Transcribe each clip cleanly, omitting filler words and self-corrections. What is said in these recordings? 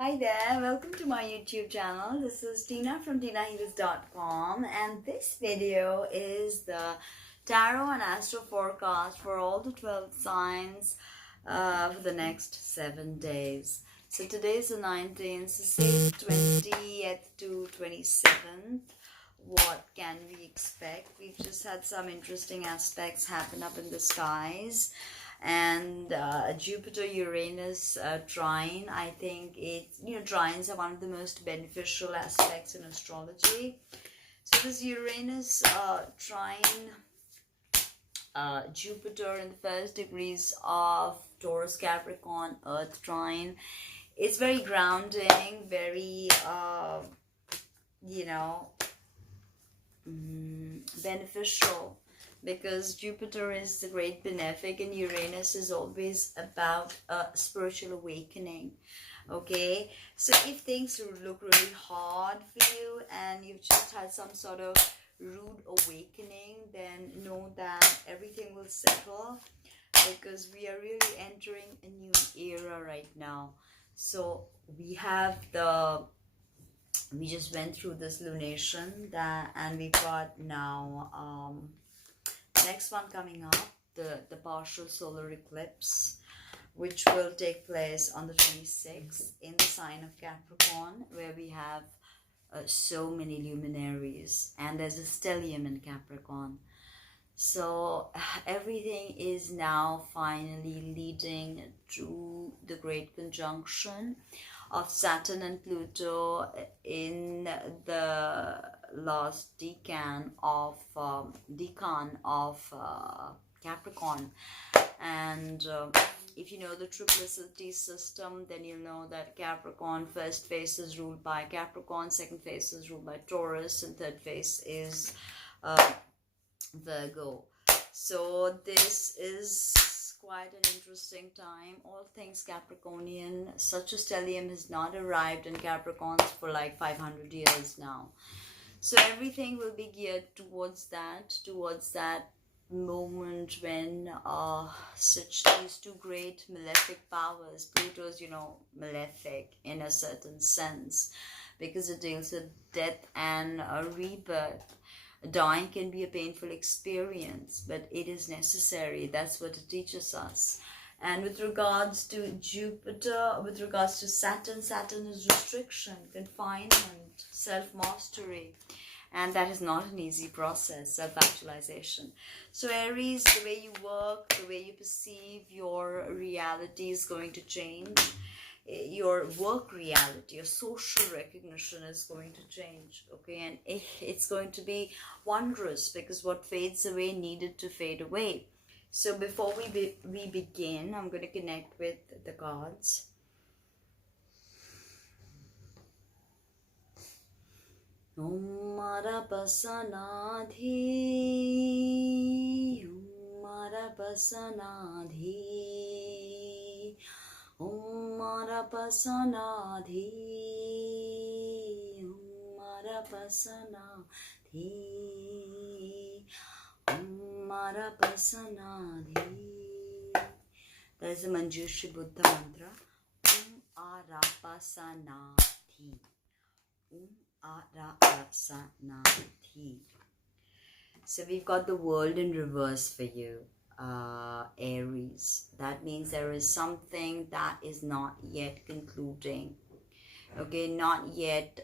Hi there, welcome to my YouTube channel. This is Tina from Tinaheals.com, and this video is the tarot and astro forecast for all the 12 signs for the next 7 days. So today is the 19th, so say 20th to 27th. What can we expect? We've just had some interesting aspects happen up in the skies, and Jupiter Uranus trine. I think trines are one of the most beneficial aspects in astrology. So this Uranus trine Jupiter in the first degrees of Taurus, Capricorn, Earth trine. It's very grounding, very beneficial, because Jupiter is the great benefic and Uranus is always about a spiritual awakening. Okay, so if things look really hard for you and you've just had some sort of rude awakening, then know that everything will settle, because we are really entering a new era right now. So we just went through this lunation and we've got now next one coming up, the partial solar eclipse, which will take place on the 26th in the sign of Capricorn, where we have so many luminaries, and there's a stellium in Capricorn. So everything is now finally leading to the great conjunction of Saturn and Pluto in the last decan of Capricorn. And if you know the triplicity system, then you'll know that Capricorn first phase is ruled by Capricorn, second phase is ruled by Taurus, and third phase is Virgo. So this is quite an interesting time. All things Capricornian. Such a stellium has not arrived in Capricorns for like 500 years now. So everything will be geared towards that moment when such these two great malefic powers. Pluto's, malefic in a certain sense, because it deals with death and rebirth. Dying can be a painful experience, but it is necessary. That's what it teaches us. And with regards to Jupiter, with regards to Saturn is restriction, confinement, self-mastery. And that is not an easy process, self-actualization. So Aries, the way you work, the way you perceive your reality is going to change. Your work reality, your social recognition is going to change, okay? And it's going to be wondrous, because what fades away needed to fade away. So before we begin, I'm going to connect with the gods. Om Mara Pasanadhi, Om Mara Pasanadhi, Om Mara Pasanadhi, Om Mara Pasanadhi, Om Mara Pasanadhi. That is a Manjushri Buddha mantra. Om Ara Pasanadhi. Om Ara Pasanadhi. So we've got the world in reverse for you, Aries. That means there is something that is not yet concluding, okay, not yet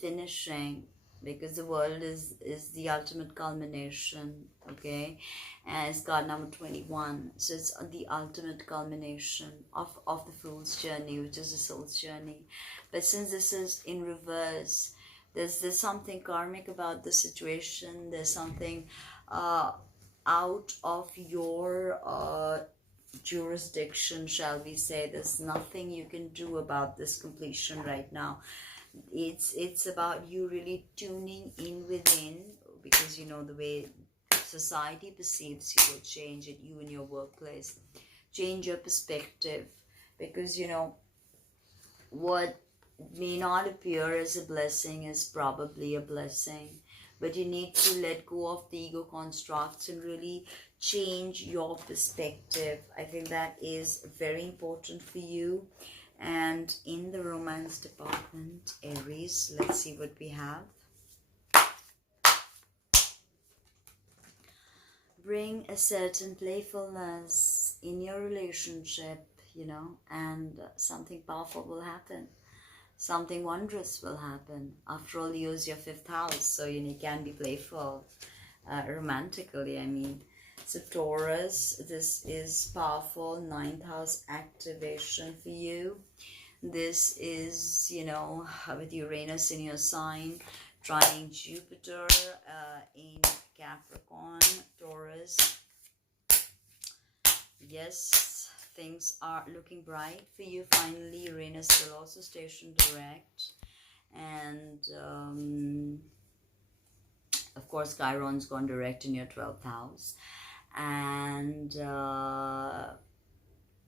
finishing, because the world is the ultimate culmination, okay, and it's card number 21. So it's the ultimate culmination of the fool's journey, which is the soul's journey. But since this is in reverse, there's something karmic about the situation. There's something out of your jurisdiction, shall we say. There's nothing you can do about this completion right now. It's about you really tuning in within, because the way society perceives you will change it. You in your workplace, change your perspective, because what may not appear as a blessing is probably a blessing. But you need to let go of the ego constructs and really change your perspective. I think that is very important for you. And in the romantic romance department, Aries. Let's see what we have. Bring a certain playfulness in your relationship, you know, and something powerful will happen. Something wondrous will happen. After all, you use your 5th house, so you can be playful romantically, I mean. So Taurus, this is powerful 9th house activation for you. This is, you know, with Uranus in your sign, trying Jupiter in Capricorn, Taurus. Yes, things are looking bright for you. Finally, Uranus will also station direct. And of course, Chiron's gone direct in your 12th house. And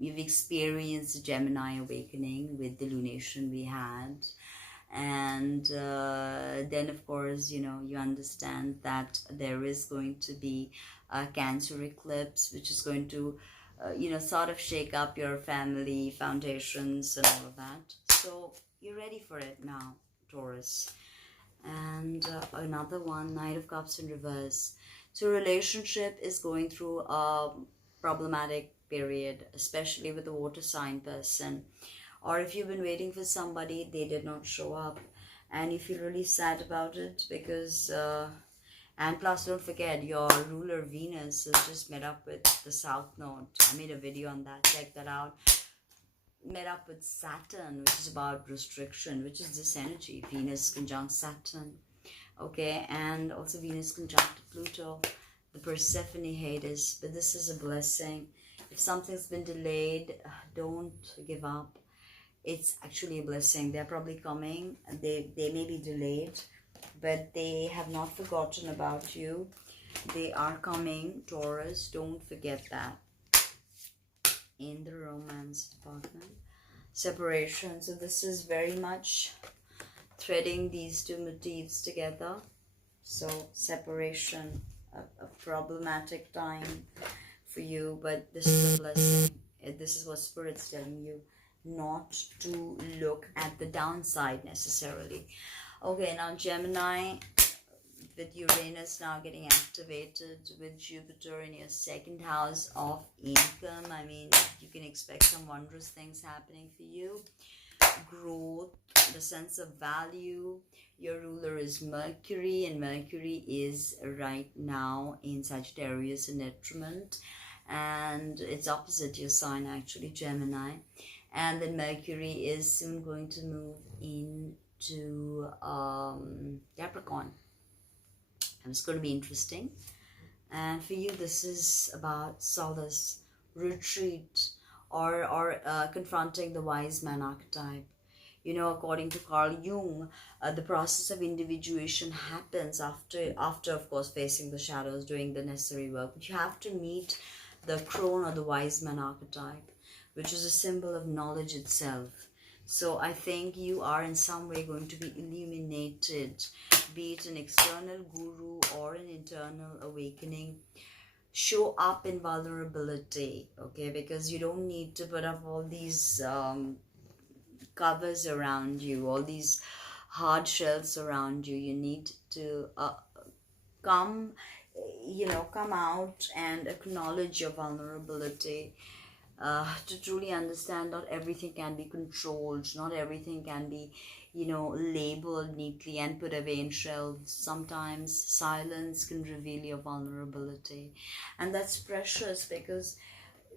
you've experienced Gemini awakening with the lunation we had. And then, of course, you know, you understand that there is going to be a Cancer eclipse, which is going to, you know, sort of shake up your family foundations and all of that. So you're ready for it now, Taurus. And another one, Knight of Cups in reverse. So relationship is going through a problematic period, especially with the water sign person. Or if you've been waiting for somebody, they did not show up, and you feel really sad about it because, and plus don't forget, your ruler Venus has just met up with the South Node. I made a video on that, check that out. Met up with Saturn, which is about restriction, which is this energy, Venus conjunct Saturn. Okay, and also Venus conjunct Pluto, the Persephone Hades, but this is a blessing. If something's been delayed, don't give up. It's actually a blessing. They're probably coming. They may be delayed, but they have not forgotten about you. They are coming, Taurus. Don't forget that. In the romance department, separation. So this is very much threading these two motifs together. So separation, a problematic time for you, but this is a blessing. This is what Spirit's telling you, not to look at the downside necessarily. Okay, now Gemini, with Uranus now getting activated, with Jupiter in your 2nd house of income, I mean, you can expect some wondrous things happening for you. Growth, the sense of value. Your ruler is Mercury, and Mercury is right now in Sagittarius in detriment, and it's opposite your sign actually, Gemini. And then Mercury is soon going to move into Capricorn, and it's going to be interesting. And for you, this is about solace, retreat, or confronting the wise man archetype. You know, according to Carl Jung, the process of individuation happens after, of course, facing the shadows, doing the necessary work. But you have to meet the crone or the wise man archetype, which is a symbol of knowledge itself. So I think you are in some way going to be illuminated, be it an external guru or an internal awakening. Show up in vulnerability, okay? Because you don't need to put up all these covers around you, all these hard shells around you. You need to come out and acknowledge your vulnerability, to truly understand not everything can be controlled, not everything can be, labeled neatly and put away in shelves. Sometimes silence can reveal your vulnerability, and that's precious, because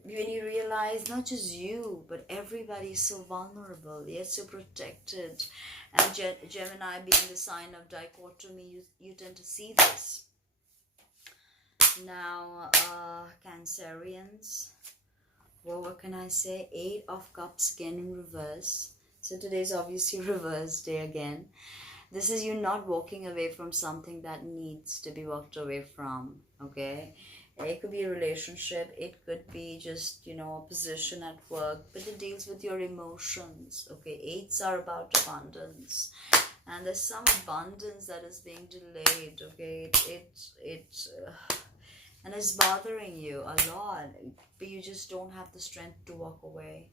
when you realize not just you, but everybody is so vulnerable, yet so protected. And Gemini being the sign of dichotomy, you tend to see this. Now, Cancerians, well, what can I say? 8 of Cups again in reverse. So today's obviously reverse day again. This is you not walking away from something that needs to be walked away from, okay? It could be a relationship, it could be just, a position at work, but it deals with your emotions, okay? 8s are about abundance, and there's some abundance that is being delayed, okay? and it's bothering you a lot, but you just don't have the strength to walk away.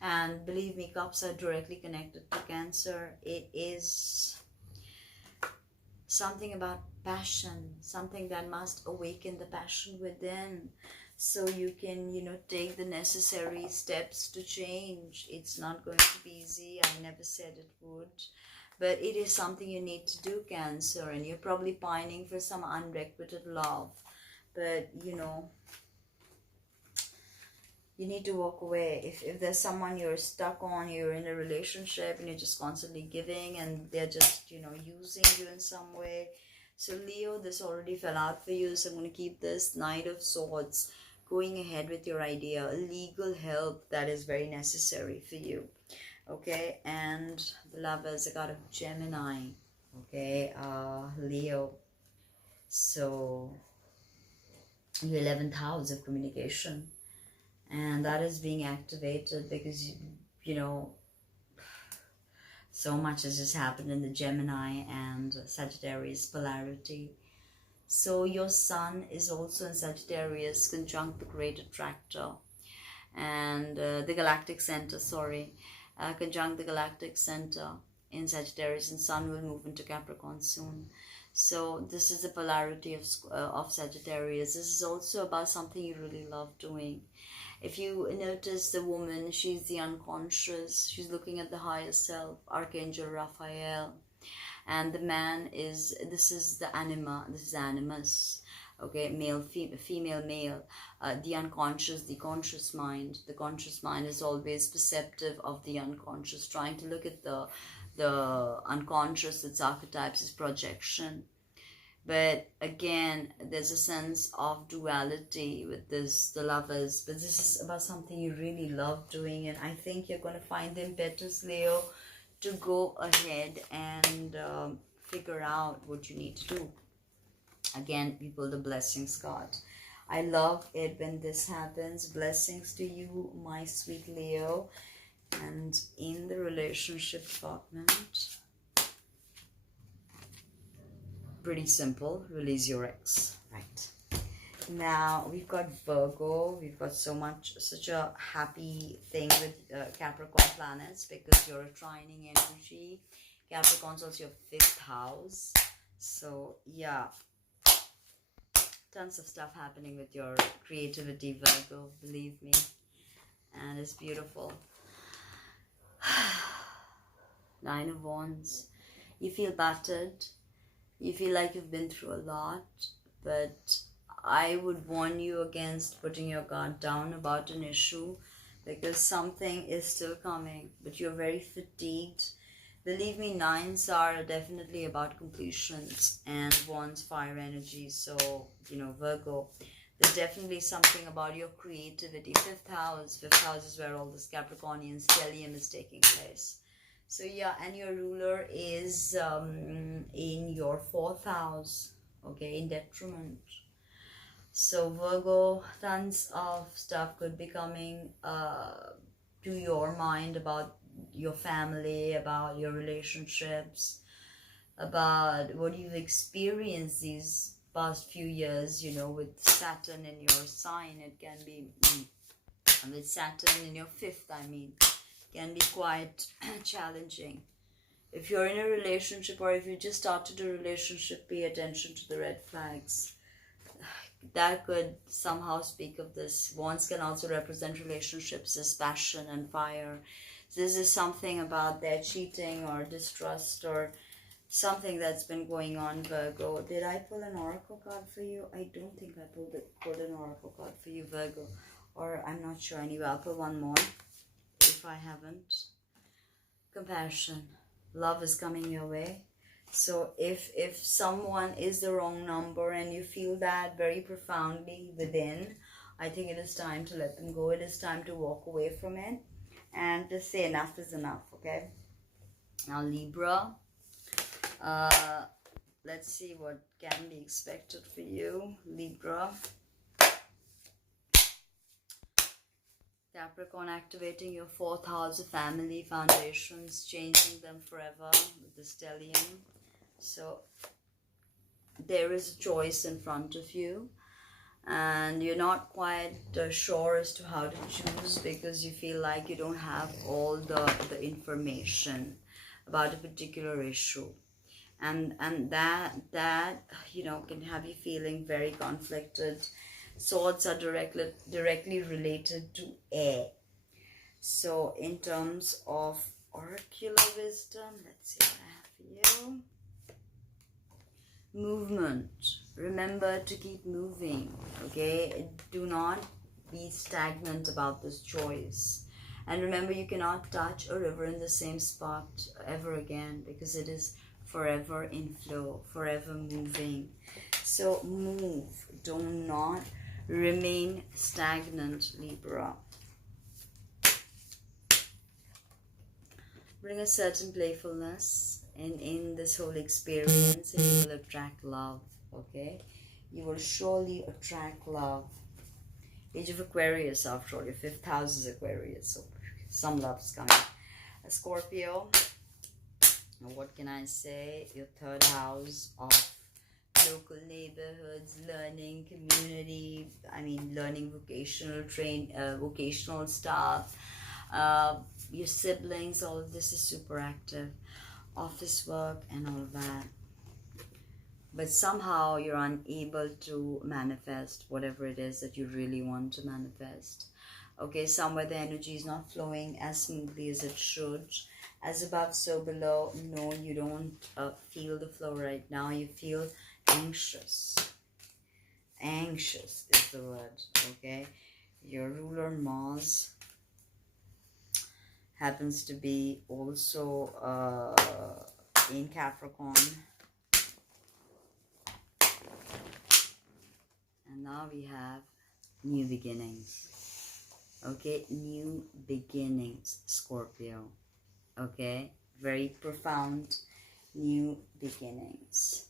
And believe me, cups are directly connected to Cancer. It is something about passion, something that must awaken the passion within, so you can, you know, take the necessary steps to change. It's not going to be easy. I never said it would, but it is something you need to do, Cancer. And you're probably pining for some unrequited love, but you know, you need to walk away. If there's someone you're stuck on, you're in a relationship and you're just constantly giving and they're just, you know, using you in some way. So Leo, this already fell out for you, so I'm going to keep this Knight of Swords going ahead with your idea. Legal help that is very necessary for you. Okay, and the Lovers, I got a Gemini. Okay, Leo. So your 11th house of communication, and that is being activated because you know, so much has just happened in the Gemini and Sagittarius polarity. So your Sun is also in Sagittarius, conjunct the Great Attractor and the Galactic Center, conjunct the Galactic Center in Sagittarius, and Sun will move into Capricorn soon. So this is the polarity of Sagittarius. This is also about something you really love doing. If you notice the woman, she's the unconscious. She's looking at the higher self, Archangel Raphael. And the man is, this is the anima, this is animus. Okay, male, female, male. The unconscious, the conscious mind. The conscious mind is always perceptive of the unconscious, trying to look at the unconscious, its archetypes, its projection. But again, there's a sense of duality with this, the Lovers. But this is about something you really love doing, and I think you're going to find the impetus, Leo, to go ahead and figure out what you need to do. Again, we pull the Blessings card. I love it when this happens. Blessings to you, my sweet Leo. And in the relationship department, pretty simple, release your ex. Right. Now we've got Virgo. We've got such a happy thing with Capricorn planets, because you're a trining energy. Capricorn's also your 5th house. So yeah, tons of stuff happening with your creativity, Virgo, believe me. And it's beautiful. 9 of Wands. You feel battered. You feel like you've been through a lot, but I would warn you against putting your guard down about an issue, because something is still coming, but you're very fatigued. Believe me, 9s are definitely about completions, and Wands, fire energy. So, you know, Virgo, there's definitely something about your creativity. 5th house is where all this Capricornian stellium is taking place. So yeah, and your ruler is in your 4th house, okay, in detriment. So Virgo, tons of stuff could be coming to your mind about your family, about your relationships, about what you've experienced these past few years, you know, with Saturn in your sign. It can be, with Saturn in your 5th, I mean, can be quite challenging. If you're in a relationship, or if you just started a relationship, pay attention to the red flags. That could somehow speak of this. Wands can also represent relationships as passion and fire. This is something about their cheating or distrust or something that's been going on, Virgo. Did I pull an oracle card for you? I don't think I pulled an oracle card for you, Virgo. Or I'm not sure. Anyway, I'll pull one more if I haven't. Compassion. Love is coming your way. So if someone is the wrong number and you feel that very profoundly within, I think it is time to let them go. It is time to walk away from it and just say enough is enough, okay? Now Libra, let's see what can be expected for you, Libra. Capricorn, activating your 4th house of family foundations, changing them forever with the stellium. So there is a choice in front of you, and you're not quite sure as to how to choose because you feel like you don't have all the information about a particular issue, and that you know can have you feeling very conflicted. Swords are directly related to air. So in terms of oracular wisdom, let's see what I have for you. Movement. Remember to keep moving, okay? Do not be stagnant about this choice. And remember, you cannot touch a river in the same spot ever again because it is forever in flow, forever moving. So move. Do not remain stagnant, Libra. Bring a certain playfulness in this whole experience, and you will attract love, okay? You will surely attract love. Age of Aquarius, after all, your 5th house is Aquarius, so some love's coming. A Scorpio, what can I say? Your 3rd house of local neighborhoods, learning, community, learning vocational stuff, your siblings, all of this is super active. Office work and all that, but somehow you're unable to manifest whatever it is that you really want to manifest, okay? Somewhere the energy is not flowing as smoothly as it should. As above, so below. No, you don't feel the flow right now. You feel anxious. Anxious is the word, okay? Your ruler Mars happens to be also in Capricorn. And now we have new beginnings. Okay, new beginnings, Scorpio. Okay, very profound new beginnings.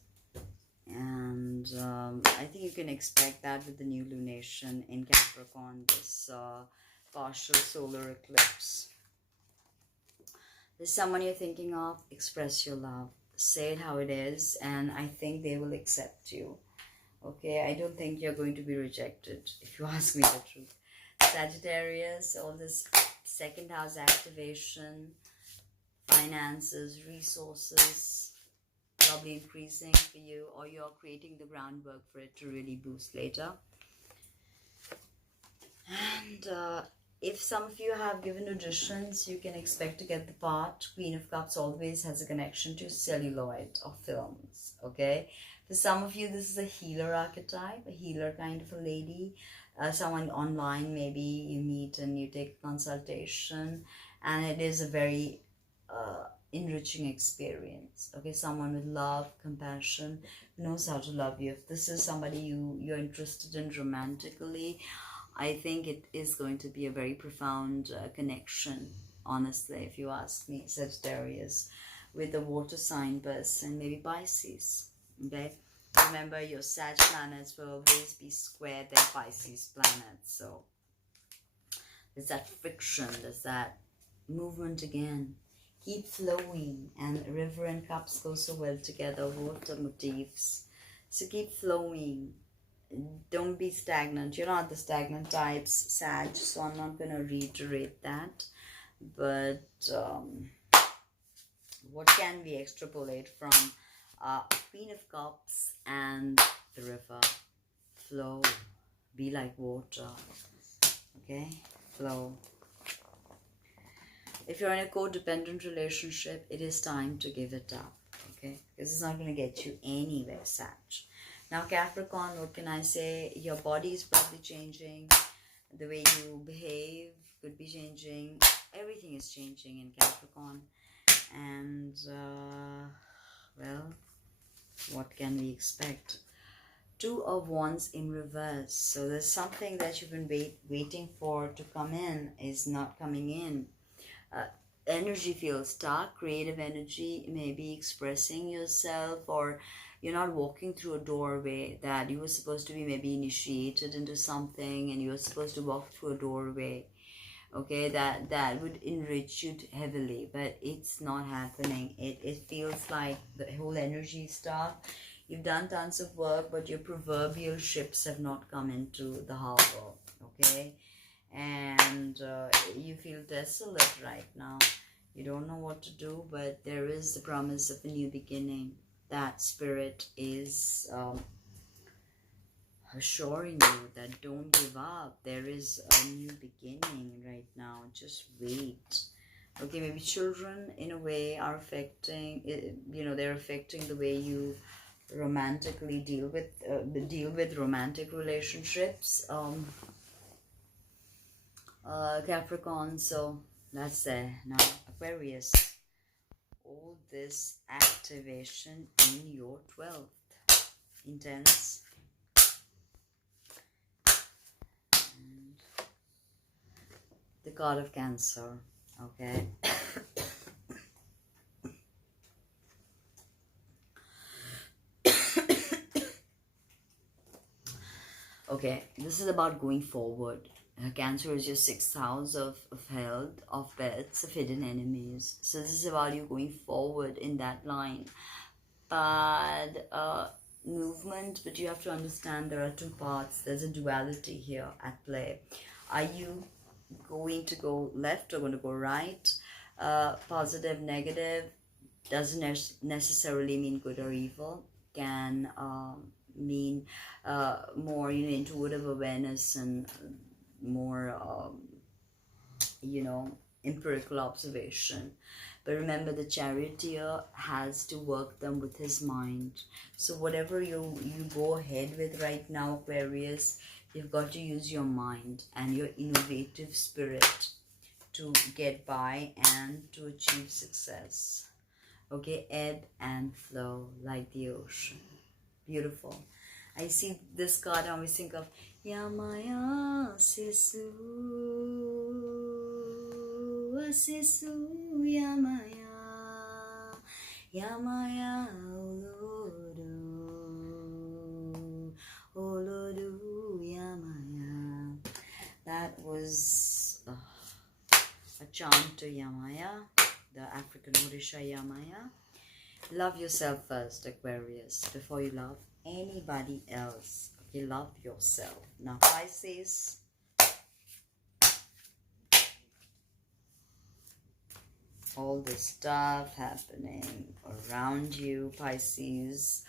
And I think you can expect that with the new lunation in Capricorn, this partial solar eclipse. There's someone you're thinking of, express your love. Say it how it is, and I think they will accept you. Okay, I don't think you're going to be rejected, if you ask me the truth. Sagittarius, all this 2nd house activation, finances, resources, probably increasing for you, or you're creating the groundwork for it to really boost later. And if some of you have given auditions, you can expect to get the part. Queen of Cups always has a connection to celluloid or films, okay? For some of you, this is a healer archetype, a healer kind of a lady. Someone online, maybe you meet and you take a consultation, and it is a very enriching experience, okay? Someone with love, compassion, knows how to love you. If this is somebody you're interested in romantically, I think it is going to be a very profound connection, honestly, if you ask me, Sagittarius, with a water sign person, maybe Pisces, okay? Remember, your Sag planets will always be square their Pisces planets, so there's that friction, there's that movement again. Keep flowing, and river and cups go so well together, water motifs, so keep flowing. Don't be stagnant. You're not the stagnant types, Sag, so I'm not going to reiterate that. But what can we extrapolate from Queen of Cups and the river? Flow. Be like water. Okay? Flow. If you're in a codependent relationship, it is time to give it up. Okay? Because it's not going to get you anywhere, Sag. Now, Capricorn, what can I say? Your body is probably changing. The way you behave could be changing. Everything is changing in Capricorn. And, well, what can we expect? 2 of Wands in reverse. So there's something that you've been waiting for to come in is not coming in. Energy feels stuck. Creative energy, maybe expressing yourself, or you're not walking through a doorway that you were supposed to be maybe initiated into something, and you were supposed to walk through a doorway, okay, that would enrich you heavily, but it's not happening. It feels like the whole energy stuff, You've done tons of work, but your proverbial ships have not come into the harbor, okay? And you feel desolate right now. You don't know what to do, but there is the promise of a new beginning. That spirit is assuring you that don't give up. There is a new beginning right now. Just wait. Okay, maybe children in a way are affecting, they're affecting the way you romantically deal with romantic relationships, Capricorn. So that's there. Now Aquarius, all this activation in your 12th, intense. And the card of Cancer, okay. Okay, this is about going forward. Cancer is your 6th house of health, of pets, of hidden enemies. So this is about you going forward in that line. But movement, but you have to understand there are two parts. There's a duality here at play. Are you going to go left or going to go right? Positive, negative doesn't necessarily mean good or evil. Can mean more intuitive awareness and more empirical observation. But remember, the charioteer has to work them with his mind. So whatever you go ahead with right now, Aquarius, you've got to use your mind and your innovative spirit to get by and to achieve success. Okay, ebb and flow like the ocean. Beautiful. I see this card, I always think of Yamaya Sisu Sisu Yamaya Yamaya Olodu Olodu Yamaya. That was a chant to Yamaya, the African Orisha Yamaya. Love yourself first, Aquarius, before you love anybody else. Okay, love yourself. Now, Pisces. All the stuff happening around you, Pisces.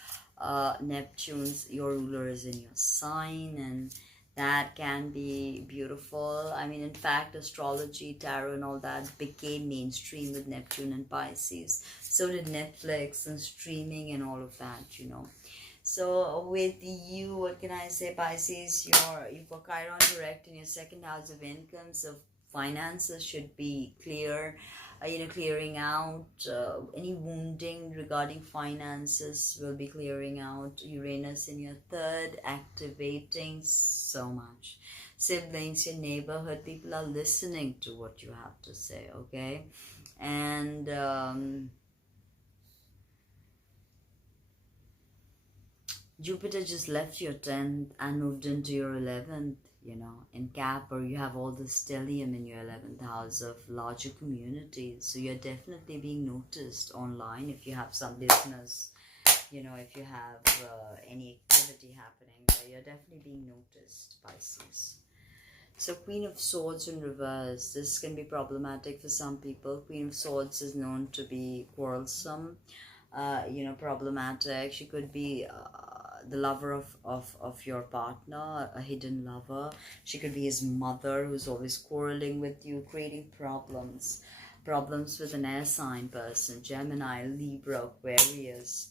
Neptune's, your ruler is in your sign, and that can be beautiful. I mean, in fact, astrology, tarot and all that became mainstream with Neptune and Pisces. So did Netflix and streaming and all of that, So with you, what can I say, Pisces? You've got Chiron direct in your 2nd house of income, so finances should be clear. Clearing out any wounding regarding finances will be clearing out. Uranus in your 3rd, activating so much. Siblings, your neighborhood, people are listening to what you have to say, okay? And Jupiter just left your 10th and moved into your 11th, in Cap, or you have all the stellium in your 11th house of larger communities. So you're definitely being noticed online if you have some business, if you have any activity happening there, you're definitely being noticed, Pisces. So Queen of Swords in reverse, this can be problematic for some people. Queen of Swords is known to be quarrelsome, problematic. She could be the lover of your partner, a hidden lover. She could be his mother, who's always quarreling with you, creating problems with an air sign person, Gemini, Libra, Aquarius.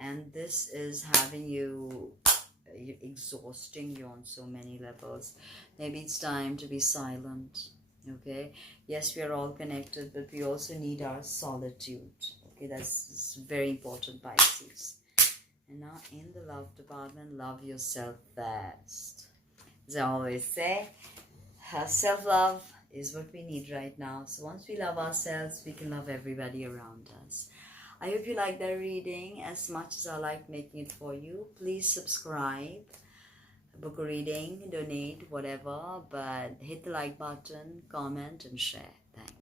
And this is having you exhausting you on so many levels. Maybe it's time to be silent, okay? Yes, we are all connected, but we also need our solitude, okay? That's very important, Pisces. And now in the love department, love yourself first. As I always say, self-love is what we need right now. So once we love ourselves, we can love everybody around us. I hope you like that reading as much as I like making it for you. Please subscribe, book a reading, donate, whatever. But hit the like button, comment and share. Thanks.